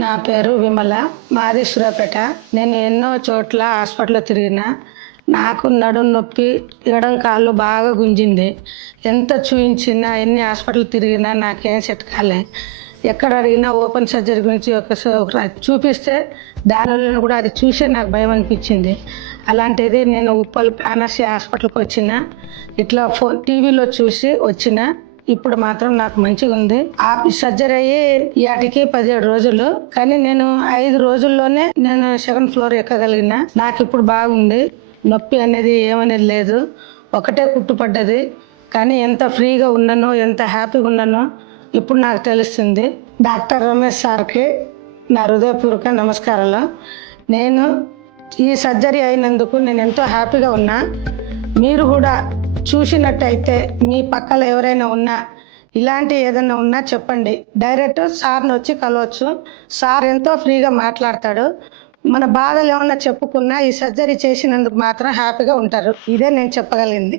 నా పేరు విమల. మాది సూర్యాపేట. నేను ఎన్నో చోట్ల హాస్పిటల్లో తిరిగిన. నాకు నడుము నొప్పి, ఎడం కాళ్ళు బాగా గుంజింది. ఎంత చూయించినా, ఎన్ని హాస్పిటల్ తిరిగినా నాకేం సెట్ కాలే. ఎక్కడ అడిగినా ఓపెన్ సర్జరీ గురించి ఒకసారి చూపిస్తే దానిలో కూడా అది చూసే నాకు భయం అనిపించింది. అలాంటిది నేను ఉప్పల్ పానర్సీ హాస్పిటల్కి వచ్చిన. ఇట్లా టీవీలో చూసి వచ్చిన. ఇప్పుడు మాత్రం నాకు మంచిగా ఉంది. ఆ సర్జరీ అయ్యి వాటికి 17 రోజులు, కానీ నేను 5 రోజుల్లోనే నేను 2nd ఫ్లోర్ ఎక్కగలిగిన. నాకు ఇప్పుడు బాగుంది. నొప్పి అనేది ఏమనేది లేదు. ఒకటే కుట్టుపడ్డది, కానీ ఎంత ఫ్రీగా ఉన్నానో, ఎంత హ్యాపీగా ఉన్నానో ఇప్పుడు నాకు తెలుస్తుంది. డాక్టర్ రమేష్ సార్కి నా హృదయపూర్వక నమస్కారాలు. నేను ఈ సర్జరీ అయినందుకు నేను ఎంతో హ్యాపీగా ఉన్నా. మీరు కూడా చూసినట్టయితే మీ పక్కన ఎవరైనా ఉన్నా, ఇలాంటి ఏదైనా ఉన్నా చెప్పండి. డైరెక్ట్ సార్ని వచ్చి కలవచ్చు. సార్ ఎంతో ఫ్రీగా మాట్లాడతాడు. మన బాధలు ఏమన్నా చెప్పుకున్నా ఈ సర్జరీ చేసినందుకు మాత్రం హ్యాపీగా ఉంటారు. ఇదే నేను చెప్పగలిగింది.